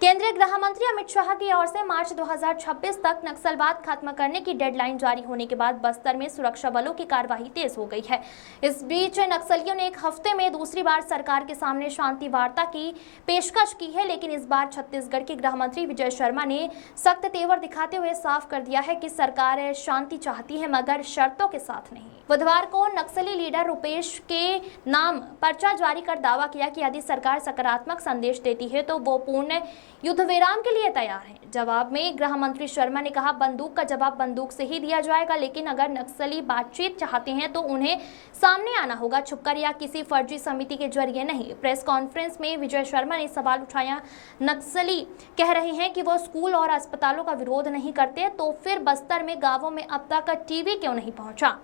केंद्रीय गृह मंत्री अमित शाह की ओर से मार्च 2026 तक नक्सलवाद खत्म करने की डेडलाइन जारी होने के बाद बस्तर में सुरक्षा बलों की कार्रवाई तेज हो गई है। इस बीच नक्सलियों ने एक हफ्ते में दूसरी बार सरकार के सामने शांति वार्ता की पेशकश की है, लेकिन इस बार छत्तीसगढ़ के गृह मंत्री विजय शर्मा ने सख्त तेवर दिखाते हुए साफ कर दिया है कि सरकार शांति चाहती है मगर शर्तों के साथ नहीं। बुधवार को नक्सली लीडर रुपेश के नाम पर्चा जारी कर दावा किया कि यदि सरकार सकारात्मक संदेश देती है तो वो पूर्ण युद्ध विराम के लिए तैयार है। जवाब में गृह मंत्री शर्मा ने कहा, बंदूक का जवाब बंदूक से ही दिया जाएगा, लेकिन अगर नक्सली बातचीत चाहते हैं तो उन्हें सामने आना होगा, छुपकर या किसी फर्जी समिति के जरिए नहीं। प्रेस कॉन्फ्रेंस में विजय शर्मा ने सवाल उठाया, नक्सली कह रहे हैं कि वो स्कूल और अस्पतालों का विरोध नहीं करते, तो फिर बस्तर में गांवों में अब तक टीवी क्यों नहीं पहुंचा,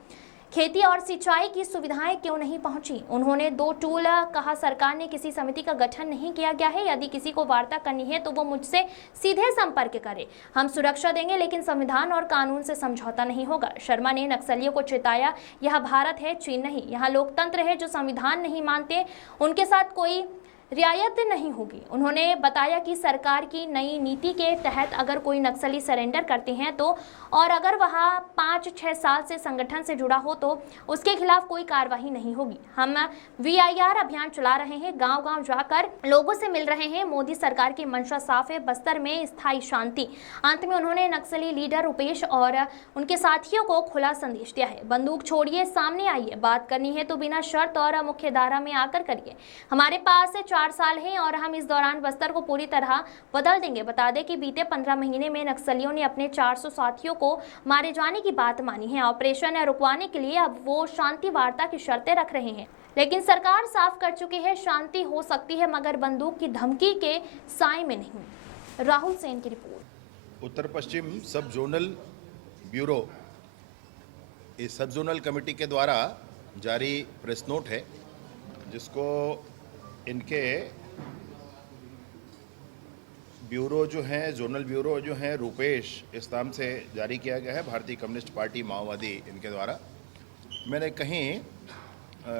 खेती और सिंचाई की सुविधाएं क्यों नहीं पहुंची। उन्होंने दो टूल कहा, सरकार ने किसी समिति का गठन नहीं किया गया है, यदि किसी को वार्ता करनी है तो वो मुझसे सीधे संपर्क करे, हम सुरक्षा देंगे लेकिन संविधान और कानून से समझौता नहीं होगा। शर्मा ने नक्सलियों को चेताया, यह भारत है, चीन नहीं, यहाँ लोकतंत्र है, जो संविधान नहीं मानते उनके साथ कोई रियायत नहीं होगी। उन्होंने बताया कि सरकार की नई नीति के तहत अगर कोई नक्सली सरेंडर करते हैं तो और अगर वह 5-6 साल से संगठन से जुड़ा हो तो उसके खिलाफ कोई कार्रवाई नहीं होगी। हम VIR अभियान चला रहे हैं, गांव-गांव जाकर लोगों से मिल रहे हैं। मोदी सरकार की मंशा साफ है, बस्तर में स्थायी शांति। अंत में उन्होंने नक्सली लीडर रुपेश और उनके साथियों को खुला संदेश दिया है, बंदूक छोड़िए, सामने आइए, बात करनी है तो बिना शर्त और मुख्य धारा में आकर करिए। हमारे पास 4 साल हैं और हम इस दौरान बस्तर को पूरी तरह बदल देंगे। बता दें कि बीते 15 महीने में नक्सलियों ने अपने 400 साथियों को मारे जाने की बात मानी है। ऑपरेशन रुकवाने के लिए अब वो शांति वार्ता की शर्तें रख रहे हैं, लेकिन सरकार साफ कर चुकी है, शांति हो सकती है मगर बंदूक की धमकी के साए में नहीं। राहुल सेन की रिपोर्ट। उत्तर पश्चिम सब जोनल ब्यूरो, इस सब जोनल कमेटी के द्वारा जारी प्रेस नोट है, जिसको इनके ब्यूरो जो हैं, जोनल ब्यूरो जो हैं, रुपेश इस नाम से जारी किया गया है, भारतीय कम्युनिस्ट पार्टी माओवादी इनके द्वारा। मैंने कहीं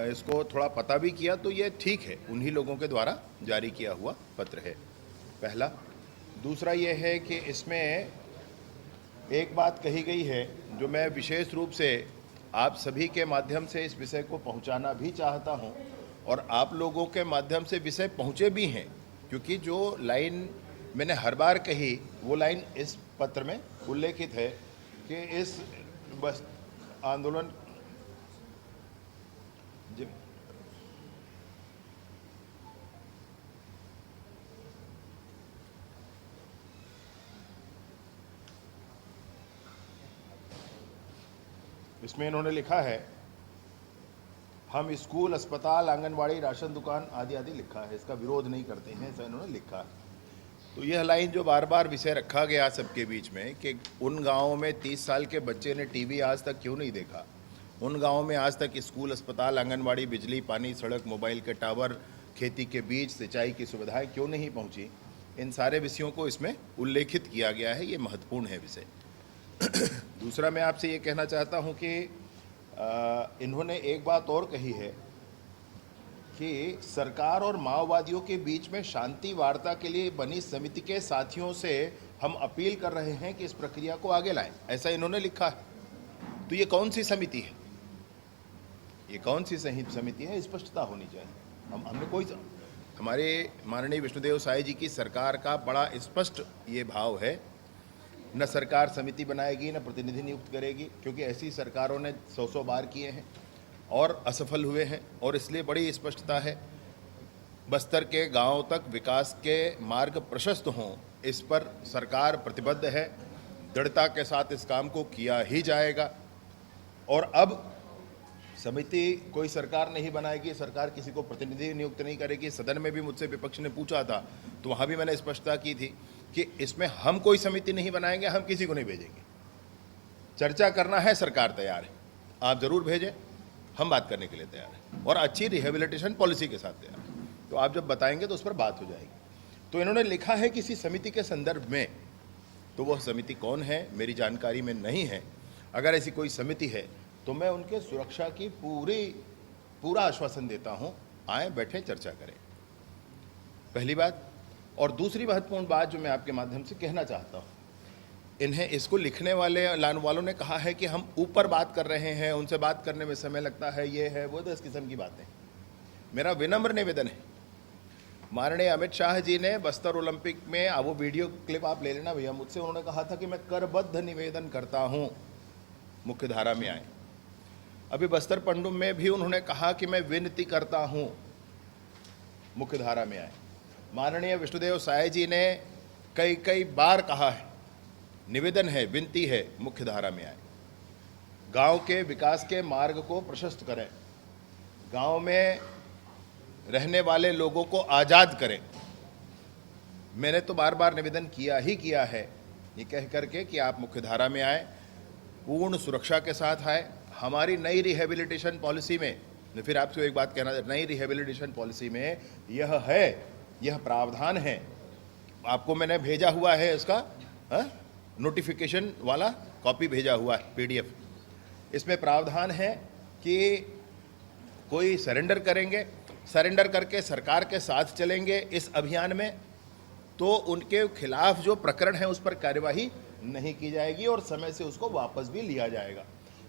इसको थोड़ा पता भी किया तो ये ठीक है, उन्हीं लोगों के द्वारा जारी किया हुआ पत्र है, पहला। दूसरा ये है कि इसमें एक बात कही गई है जो मैं विशेष रूप से आप सभी के माध्यम से इस विषय को पहुंचाना भी चाहता हूं और आप लोगों के माध्यम से विषय पहुंचे भी हैं, क्योंकि जो लाइन मैंने हर बार कही वो लाइन इस पत्र में उल्लेखित है कि इस बस आंदोलन इसमें इन्होंने लिखा है, हम स्कूल, अस्पताल, आंगनवाड़ी, राशन दुकान आदि आदि लिखा है, इसका विरोध नहीं करते हैं, ऐसा इन्होंने लिखा है। तो यह लाइन जो बार बार विषय रखा गया सबके बीच में कि उन गाँवों में 30 साल के बच्चे ने टीवी आज तक क्यों नहीं देखा, उन गाँवों में आज तक स्कूल, अस्पताल, आंगनवाड़ी, बिजली, पानी, सड़क, मोबाइल के टावर, खेती के बीज, सिंचाई की सुविधाएँ क्यों नहीं पहुँची, इन सारे विषयों को इसमें उल्लेखित किया गया है। ये महत्वपूर्ण है विषय। दूसरा मैं आपसे ये कहना चाहता हूँ कि इन्होंने एक बात और कही है कि सरकार और माओवादियों के बीच में शांति वार्ता के लिए बनी समिति के साथियों से हम अपील कर रहे हैं कि इस प्रक्रिया को आगे लाएं, ऐसा इन्होंने लिखा है। तो ये कौन सी समिति है, ये कौन सी समिति है, स्पष्टता होनी चाहिए। हमने कोई, हमारे माननीय विष्णुदेव साय जी की सरकार का बड़ा स्पष्ट ये भाव है, न सरकार समिति बनाएगी न प्रतिनिधि नियुक्त करेगी, क्योंकि ऐसी सरकारों ने 100 बार किए हैं और असफल हुए हैं, और इसलिए बड़ी स्पष्टता है। बस्तर के गांव तक विकास के मार्ग प्रशस्त हों, इस पर सरकार प्रतिबद्ध है, दृढ़ता के साथ इस काम को किया ही जाएगा। और अब समिति कोई सरकार नहीं बनाएगी, सरकार किसी को प्रतिनिधि नियुक्त नहीं करेगी। सदन में भी मुझसे विपक्ष ने पूछा था तो वहाँ भी मैंने स्पष्टता की थी कि इसमें हम कोई समिति नहीं बनाएंगे, हम किसी को नहीं भेजेंगे। चर्चा करना है, सरकार तैयार है, आप ज़रूर भेजें, हम बात करने के लिए तैयार हैं और अच्छी रिहेबिलिटेशन पॉलिसी के साथ तैयार है। तो आप जब बताएंगे तो उस पर बात हो जाएगी। तो इन्होंने लिखा है किसी समिति के संदर्भ में, तो वह समिति कौन है मेरी जानकारी में नहीं है। अगर ऐसी कोई समिति है तो मैं उनके सुरक्षा की पूरा आश्वासन देता हूं, आए, बैठे, चर्चा करें। पहली बात। और दूसरी महत्वपूर्ण बात जो मैं आपके माध्यम से कहना चाहता हूँ, इन्हें इसको लिखने वालों ने कहा है कि हम ऊपर बात कर रहे हैं, उनसे बात करने में समय लगता है, ये है वो, 10 किस्म की बातें। मेरा विनम्र निवेदन है, माननीय अमित शाह जी ने बस्तर ओलंपिक में, वो वीडियो क्लिप आप ले लेना भैया, मुझसे उन्होंने कहा था कि मैं करबद्ध निवेदन करता हूं मुख्य धारा में आए। अभी बस्तर पंडुम में भी उन्होंने कहा कि मैं विनती करता हूं मुख्य धारा में आए। माननीय विष्णुदेव साय जी ने कई बार कहा है, निवेदन है, विनती है, मुख्य धारा में आए। गांव के विकास के मार्ग को प्रशस्त करें, गांव में रहने वाले लोगों को आज़ाद करें। मैंने तो बार बार निवेदन किया है ये कह करके कि आप मुख्य धारा में आए, पूर्ण सुरक्षा के साथ आए। हमारी नई रिहेबिलिटेशन पॉलिसी में, मैं फिर आपसे एक बात कहना, नई रिहेबिलिटेशन पॉलिसी में यह प्रावधान है, आपको मैंने भेजा हुआ है, इसका नोटिफिकेशन वाला कॉपी भेजा हुआ है, PDF। इसमें प्रावधान है कि कोई सरेंडर करेंगे, सरेंडर करके सरकार के साथ चलेंगे इस अभियान में, तो उनके खिलाफ जो प्रकरण है उस पर कार्यवाही नहीं की जाएगी और समय से उसको वापस भी लिया जाएगा।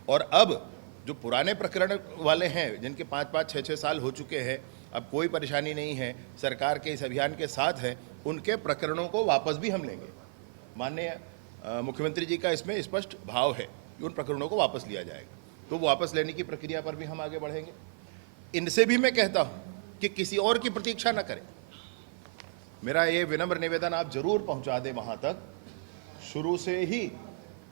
और अब जो पुराने प्रकरण वाले हैं, जिनके 5-5, 6-6 साल हो चुके हैं, अब कोई परेशानी नहीं है, सरकार के इस अभियान के साथ है, उनके प्रकरणों को वापस भी हम लेंगे। माननीय मुख्यमंत्री जी का इसमें स्पष्ट भाव है कि उन प्रकरणों को वापस लिया जाएगा, तो वापस लेने की प्रक्रिया पर भी हम आगे बढ़ेंगे। इनसे भी मैं कहता हूं कि किसी और की प्रतीक्षा न करें। मेरा ये विनम्र निवेदन आप जरूर पहुंचा दें वहां तक। शुरू से ही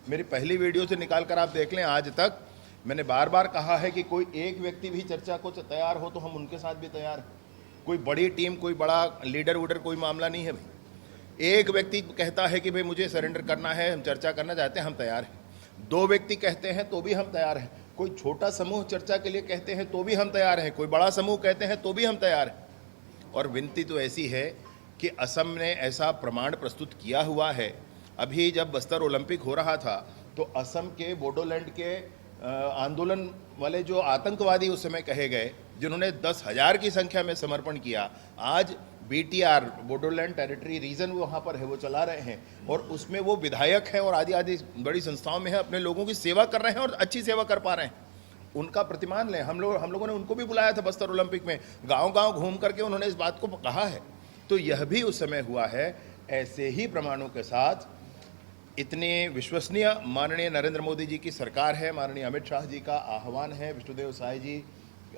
मेरी पहली वीडियो से निकालकर आप देख लें, आज तक मैंने बार बार कहा है कि कोई एक व्यक्ति भी चर्चा को तैयार हो तो हम उनके साथ भी तैयार हैं। कोई बड़ी टीम, कोई बड़ा लीडर वुडर कोई मामला नहीं है भाई। एक व्यक्ति कहता है कि भाई मुझे सरेंडर करना है, हम चर्चा करना चाहते हैं, हम तैयार हैं। 2 व्यक्ति कहते हैं तो भी हम तैयार हैं। कोई छोटा समूह चर्चा के लिए कहते हैं तो भी हम तैयार हैं, कोई बड़ा समूह कहते हैं तो भी हम तैयार हैं। और विनती तो ऐसी है कि असम ने ऐसा प्रमाण प्रस्तुत किया हुआ है। अभी जब बस्तर ओलंपिक हो रहा था तो असम के बोडोलैंड के आंदोलन वाले जो आतंकवादी उस समय कहे गए, जिन्होंने 10,000 की संख्या में समर्पण किया, आज BTR बोडोलैंड टेरिटरी रीजन वहाँ पर है, वो चला रहे हैं और उसमें वो विधायक हैं और आदि बड़ी संस्थाओं में है, अपने लोगों की सेवा कर रहे हैं और अच्छी सेवा कर पा रहे हैं। उनका प्रतिमान लें। हम लोगों ने उनको भी बुलाया था बस्तर ओलंपिक में, गांव-गांव घूम करके उन्होंने इस बात को कहा है। तो यह भी उस समय हुआ है। ऐसे ही प्रमाणों के साथ इतने विश्वसनीय माननीय नरेंद्र मोदी जी की सरकार है, माननीय अमित शाह जी का आह्वान है, विष्णुदेव साय जी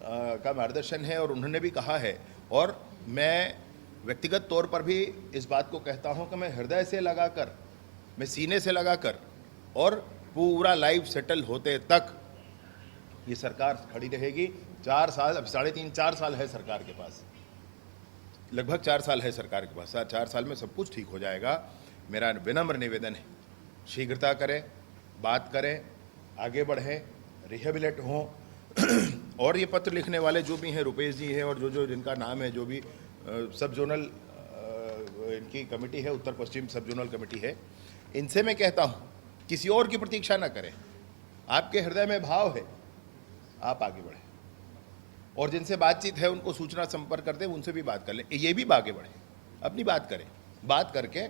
का मार्गदर्शन है और उन्होंने भी कहा है। और मैं व्यक्तिगत तौर पर भी इस बात को कहता हूं कि मैं हृदय से लगाकर, मैं सीने से लगाकर और पूरा लाइफ सेटल होते तक ये सरकार खड़ी रहेगी। 4 साल, अब 3.5-4 साल है सरकार के पास, लगभग 4 साल है सरकार के पास। 4 साल में सब कुछ ठीक हो जाएगा। मेरा विनम्र निवेदन है, शीघ्रता करें, बात करें, आगे बढ़ें, रिहेबिलेट हों। और ये पत्र लिखने वाले जो भी हैं, रुपेश जी हैं और जो जिनका नाम है, जो भी सब जोनल इनकी कमेटी है, उत्तर पश्चिम सब जोनल कमेटी है, इनसे मैं कहता हूँ किसी और की प्रतीक्षा न करें। आपके हृदय में भाव है, आप आगे बढ़ें और जिनसे बातचीत है उनको सूचना संपर्क करते हैं, उनसे भी बात कर लें। ये भी आगे बढ़ें, अपनी बात करें, बात करके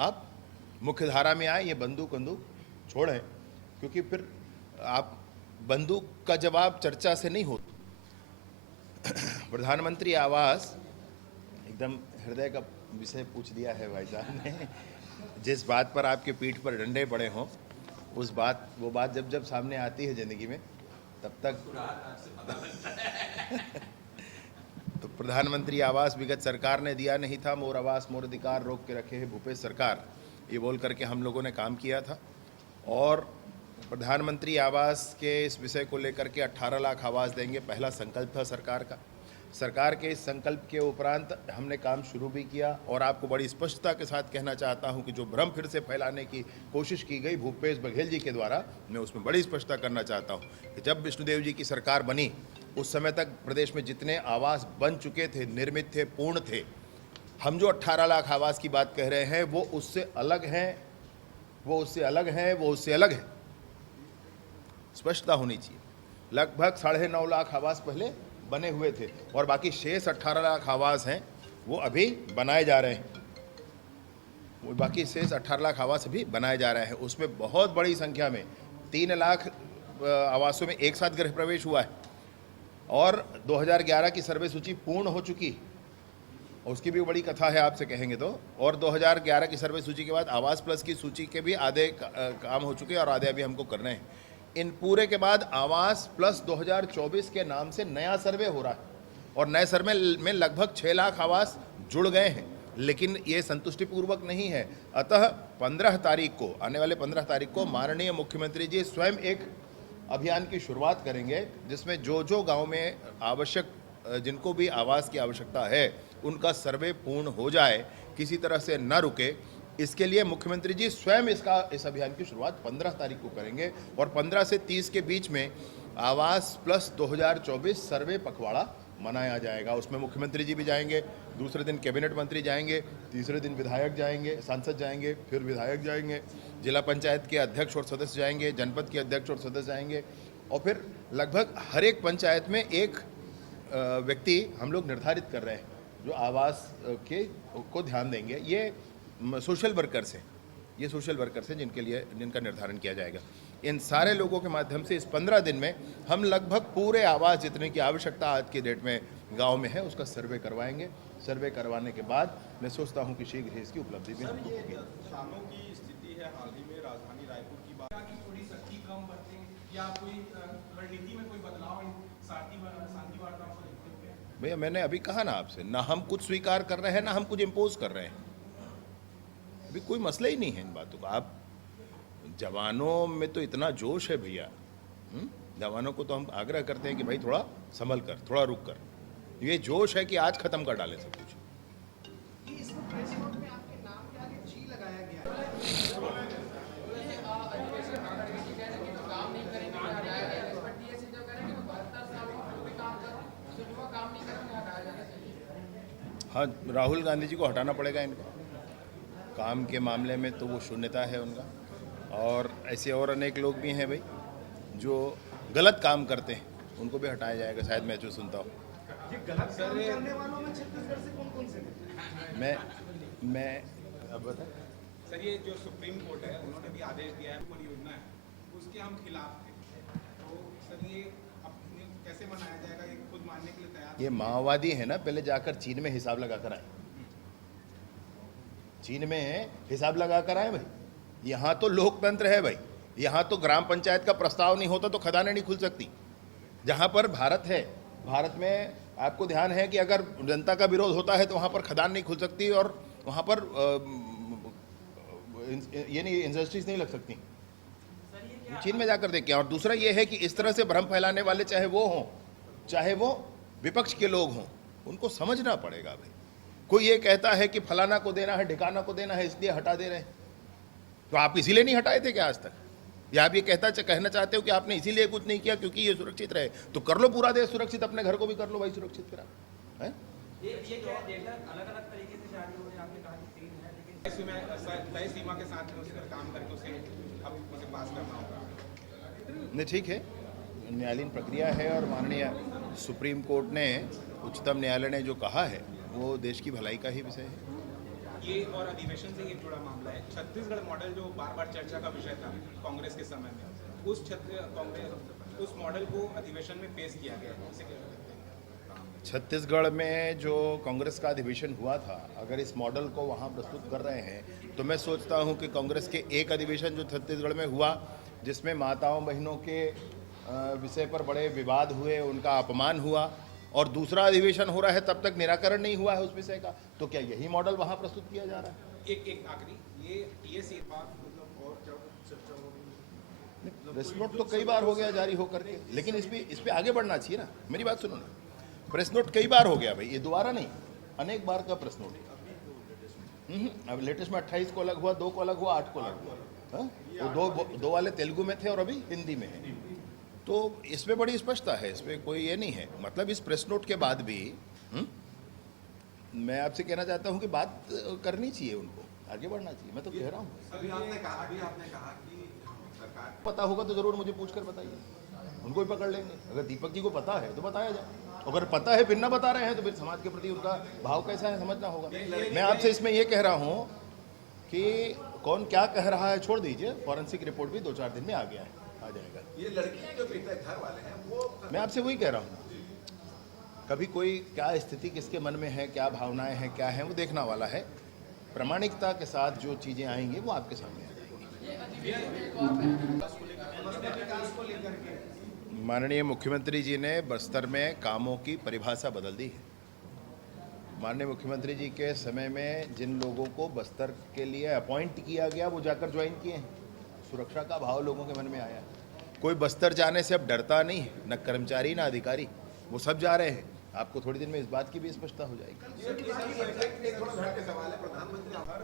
आप मुख्य धारा में आए। ये बंदूक छोड़ें, क्योंकि फिर आप बंदूक का जवाब चर्चा से नहीं होता। प्रधानमंत्री आवास एकदम हृदय का विषय पूछ दिया है भाई साहब ने। जिस बात पर आपके पीठ पर डंडे पड़े हों, वो बात जब सामने आती है जिंदगी में, तब तक तो प्रधानमंत्री आवास विगत सरकार ने दिया नहीं था। मोर आवास मोर अधिकार रोक के रखे है भूपेश सरकार, ये बोल करके हम लोगों ने काम किया था। और प्रधानमंत्री आवास के इस विषय को लेकर के 18 लाख आवास देंगे, पहला संकल्प था सरकार का। सरकार के इस संकल्प के उपरांत हमने काम शुरू भी किया। और आपको बड़ी स्पष्टता के साथ कहना चाहता हूं कि जो भ्रम फिर से फैलाने की कोशिश की गई भूपेश बघेल जी के द्वारा, मैं उसमें बड़ी स्पष्टता करना चाहता हूं कि जब विष्णुदेव जी की सरकार बनी उस समय तक प्रदेश में जितने आवास बन चुके थे, निर्मित थे, पूर्ण थे, हम जो 18 लाख आवास की बात कह रहे हैं वो उससे अलग हैं, वो उससे अलग है। स्पष्टता होनी चाहिए। लगभग 9.5 लाख आवास पहले बने हुए थे और बाकी शेष 18 लाख आवास हैं वो अभी बनाए जा रहे हैं। वो बाकी शेष 18 लाख आवास अभी बनाए जा रहे हैं। उसमें बहुत बड़ी संख्या में 3 लाख आवासों में एक साथ गृह प्रवेश हुआ है और 2011 की सर्वे सूची पूर्ण हो चुकी। उसकी भी बड़ी कथा है आपसे कहेंगे तो। और 2011 की सर्वे सूची के बाद आवास प्लस की सूची के भी आधे काम हो चुके हैं और आधे अभी हमको करने हैं। इन पूरे के बाद आवास प्लस 2024 के नाम से नया सर्वे हो रहा है और नए सर्वे में लगभग 6 लाख आवास जुड़ गए हैं, लेकिन ये संतुष्टिपूर्वक नहीं है। अतः 15 तारीख को, आने वाले 15 तारीख को माननीय मुख्यमंत्री जी स्वयं एक अभियान की शुरुआत करेंगे जिसमें जो गांव में आवश्यक, जिनको भी आवास की आवश्यकता है, उनका सर्वे पूर्ण हो जाए, किसी तरह से न रुके। इसके लिए मुख्यमंत्री जी स्वयं इस अभियान की शुरुआत 15 तारीख को करेंगे और 15 से 30 के बीच में आवास प्लस 2024 सर्वे पखवाड़ा मनाया जाएगा। उसमें मुख्यमंत्री जी भी जाएंगे, दूसरे दिन कैबिनेट मंत्री जाएंगे, तीसरे दिन विधायक जाएंगे, सांसद जाएंगे, फिर विधायक जाएंगे, जिला पंचायत के अध्यक्ष और सदस्य जाएंगे, जनपद के अध्यक्ष और सदस्य जाएंगे और फिर लगभग हर एक पंचायत में एक व्यक्ति हम लोग निर्धारित कर रहे हैं जो आवास को ध्यान देंगे। ये सोशल वर्कर्स हैं, ये सोशल वर्कर्स हैं जिनका निर्धारण किया जाएगा। इन सारे लोगों के माध्यम से इस 15 दिन में हम लगभग पूरे आवास जितने की आवश्यकता आज की डेट में गांव में है उसका सर्वे करवाएंगे। सर्वे करवाने के बाद मैं सोचता हूं कि शीघ्र ही इसकी उपलब्धि भी हमको होगी। किसानों की स्थिति है, हाल ही में राजधानी रायपुर की बात की थोड़ी सख्ती कम बरतें या कोई रणनीति में कोई बदलाव इन शांति वार्ताओं को देखते हुए? भैया मैंने अभी कहा ना आपसे, ना हम कुछ स्वीकार कर रहे हैं ना हम कुछ इम्पोज कर रहे हैं। अभी कोई मसला ही नहीं है इन बातों का। आप जवानों में तो इतना जोश है भैया, जवानों को तो हम आग्रह करते हैं कि भाई थोड़ा संभल कर, थोड़ा रुक कर। ये जोश है कि आज खत्म कर डालें सब कुछ। हाँ, राहुल गांधी जी को हटाना पड़ेगा इनको। काम के मामले में तो वो शून्यता है उनका, और ऐसे और अनेक लोग भी हैं भाई जो गलत काम करते हैं, उनको भी हटाया जाएगा शायद। मैं जो सुनता हूँ ये गलत काम करने वालों में छत्तीसगढ़ से कौन-कौन से हैं? मैं अब बता सर, ये जो सुप्रीम कोर्ट है उन्होंने भी आदेश दिया है, परियोजना है उसके हम खिलाफ थे, तो सर ये अब कैसे मनाया जाएगा? ये खुद मानने के लिए तैयार? ये माओवादी है ना, पहले जाकर चीन में हिसाब लगा कर आए। चीन में हिसाब लगा कर आए भाई। यहाँ तो लोकतंत्र है भाई, यहाँ तो ग्राम पंचायत का प्रस्ताव नहीं होता तो खदानें नहीं खुल सकती। जहाँ पर भारत है, भारत में आपको ध्यान है कि अगर जनता का विरोध होता है तो वहाँ पर खदान नहीं खुल सकती और वहाँ पर ये नहीं, इंडस्ट्रीज नहीं लग सकती। चीन में जाकर देखें। और दूसरा ये है कि इस तरह से भ्रम फैलाने वाले चाहे वो हों, चाहे वो विपक्ष के लोग हों, उनको समझना पड़ेगा भाई। कोई ये कहता है कि फलाना को देना है, ढिकाना को देना है, इसलिए हटा दे रहे हैं। तो आप इसीलिए नहीं हटाए थे क्या आज तक? या आप ये कहना चाहते हो कि आपने इसीलिए कुछ नहीं किया क्योंकि ये सुरक्षित रहे? तो कर लो पूरा देश सुरक्षित, अपने घर को भी कर लो भाई सुरक्षित करा है। ये क्या डेटा अलग-अलग तरीके से जारी हो रहे हैं? आपने कहा कि 3 है, लेकिन तय सीमा के साथ में उसका काम करके उसे अब उसे पास करना होगा। नहीं, ठीक है, न्यायालयीन प्रक्रिया है और माननीय सुप्रीम कोर्ट ने, उच्चतम न्यायालय ने जो कहा है वो देश की भलाई का ही विषय है। ये और अधिवेशन से ये जुड़ा मामला है। छत्तीसगढ़ मॉडल जो बार बार चर्चा का विषय था कांग्रेस के समय में, उस मॉडल को अधिवेशन में पेश किया गया है। इसे क्या कहते हैं? छत्तीसगढ़ में जो कांग्रेस का अधिवेशन हुआ था, अगर इस मॉडल को वहाँ प्रस्तुत कर रहे हैं तो मैं सोचता हूँ कि कांग्रेस के एक अधिवेशन जो छत्तीसगढ़ में हुआ जिसमें माताओं बहनों के विषय पर बड़े विवाद हुए, उनका अपमान हुआ, और दूसरा अधिवेशन हो रहा है तब तक निराकरण नहीं हुआ है उस विषय का, तो क्या यही मॉडल वहाँ प्रस्तुत किया जा रहा है? एक आखिरी ये सिर्फ मतलब और चर्चा होगी। प्रेस नोट तो कई बार हो गया जारी होकर के, लेकिन इस पे आगे बढ़ना चाहिए ना। मेरी बात सुनो ना, प्रेस नोट कई बार हो गया भाई, ये दोबारा नहीं, अनेक बार का प्रेस नोट। अब लेटेस्ट में 28 को अलग हुआ, 2 को अलग हुआ, 8 को अलग हुआ। वो दो वाले तेलुगु में थे और अभी हिंदी में है। तो इसमें बड़ी स्पष्टता है, इसमें कोई ये नहीं है। मतलब इस प्रेस नोट के बाद भी मैं आपसे कहना चाहता हूं कि बात करनी चाहिए, उनको आगे बढ़ना चाहिए। मैं तो कह रहा हूँ, अभी आपने कहा कि सरकार पता होगा तो जरूर मुझे पूछकर बताइए, उनको भी पकड़ लेंगे। अगर दीपक जी को पता है तो बताया जाए। अगर पता है फिर ना बता रहे हैं तो फिर समाज के प्रति उनका भाव कैसा है समझना होगा। मैं आपसे इसमें ये कह रहा हूँ कि कौन क्या कह रहा है छोड़ दीजिए, फॉरेंसिक रिपोर्ट भी 2-4 दिन में आ गया है, आ जाएगा। ये लड़की के जो पिता घर वाले हैं वो मैं आपसे वही कह रहा हूँ, कभी कोई क्या स्थिति किसके मन में है, क्या भावनाएं हैं, क्या है, वो देखना वाला है। प्रामाणिकता के साथ जो चीज़ें आएंगी वो आपके सामने आ जाएंगी। माननीय मुख्यमंत्री जी ने बस्तर में कामों की परिभाषा बदल दी है। माननीय मुख्यमंत्री जी के समय में जिन लोगों को बस्तर के लिए अपॉइंट किया गया वो जाकर ज्वाइन किए हैं। सुरक्षा का भाव लोगों के मन में आया। कोई बस्तर जाने से अब डरता नहीं है, न कर्मचारी न अधिकारी, वो सब जा रहे हैं। आपको थोड़ी दिन में इस बात की भी स्पष्टता हो जाएगी। एक थोड़ा घर के सवाल है, प्रधानमंत्री हर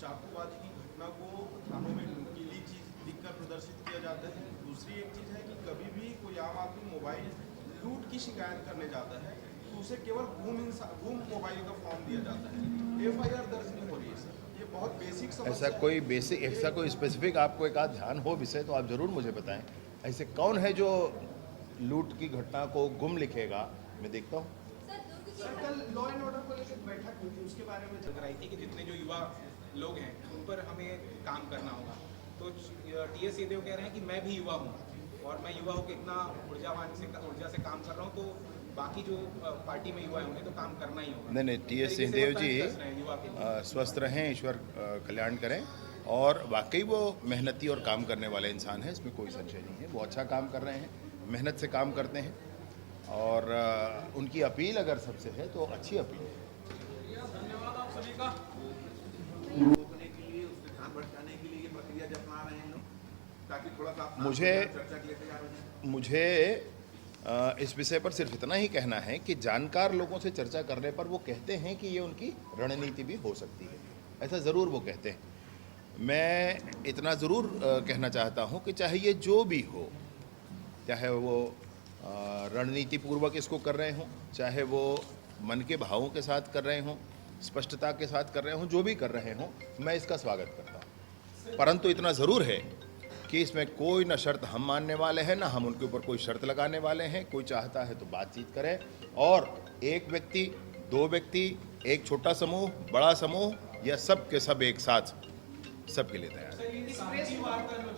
चाकूवादी की घटना को थानों में नुकीली चीज दिखकर प्रदर्शित किया जाता है। दूसरी एक चीज है कि कभी भी कोई आम आदमी मोबाइल लूट की शिकायत करने जाता है तो उसे केवल गुम मोबाइल का फॉर्म दिया जाता है, FIR दर्ज नहीं हो रही है सर। ये बहुत बेसिक समस्या ऐसा कोई स्पेसिफिक आपको एक आध ध्यान हो विषय तो आप जरूर मुझे बताएं। ऐसे कौन है जो लूट की घटना को गुम लिखेगा? मैं देखता हूँ। कल लॉ एंड ऑर्डर को लेकर बैठक हुई थी, उसके बारे में लग रही थी कि जितने जो युवा लोग हैं उन पर हमें काम करना होगा। तो TS सिंहदेव कह रहे हैं कि मैं भी युवा हूँ और मैं युवा होकर इतना ऊर्जा से काम कर रहा हूँ, तो बाकी जो पार्टी में युवा होंगे तो काम करना ही होगा। नहीं, TS सिंहदेव जी स्वस्थ रहें, ईश्वर कल्याण करें। और वाकई वो मेहनती और काम करने वाले इंसान हैं, इसमें कोई संशय नहीं है। वो अच्छा काम कर रहे हैं, मेहनत से काम करते हैं और उनकी अपील अगर सबसे है तो अच्छी अपील है। धन्यवाद आप सभी का। रोकने के लिए, उससे ध्यान भटकाने के लिए ये प्रक्रिया जो अपना रहे हैं लोग, ताकि थोड़ा सा चर्चा के लिए तैयार हो जाए। मुझे इस विषय पर सिर्फ इतना ही कहना है कि जानकार लोगों से चर्चा करने पर वो कहते हैं कि ये उनकी रणनीति भी हो सकती है, ऐसा ज़रूर वो कहते हैं। मैं इतना ज़रूर कहना चाहता हूँ कि चाहे ये जो भी हो, चाहे वो रणनीति पूर्वक इसको कर रहे हों, चाहे वो मन के भावों के साथ कर रहे हों, स्पष्टता के साथ कर रहे हों, जो भी कर रहे हों, मैं इसका स्वागत करता हूँ। परंतु इतना ज़रूर है कि इसमें कोई न शर्त हम मानने वाले हैं, ना हम उनके ऊपर कोई शर्त लगाने वाले हैं। कोई चाहता है तो बातचीत करें और एक व्यक्ति, दो व्यक्ति, एक छोटा समूह, बड़ा समूह या सब के सब एक साथ सबके लिए तैयार है। इस प्रेस वार्ता जो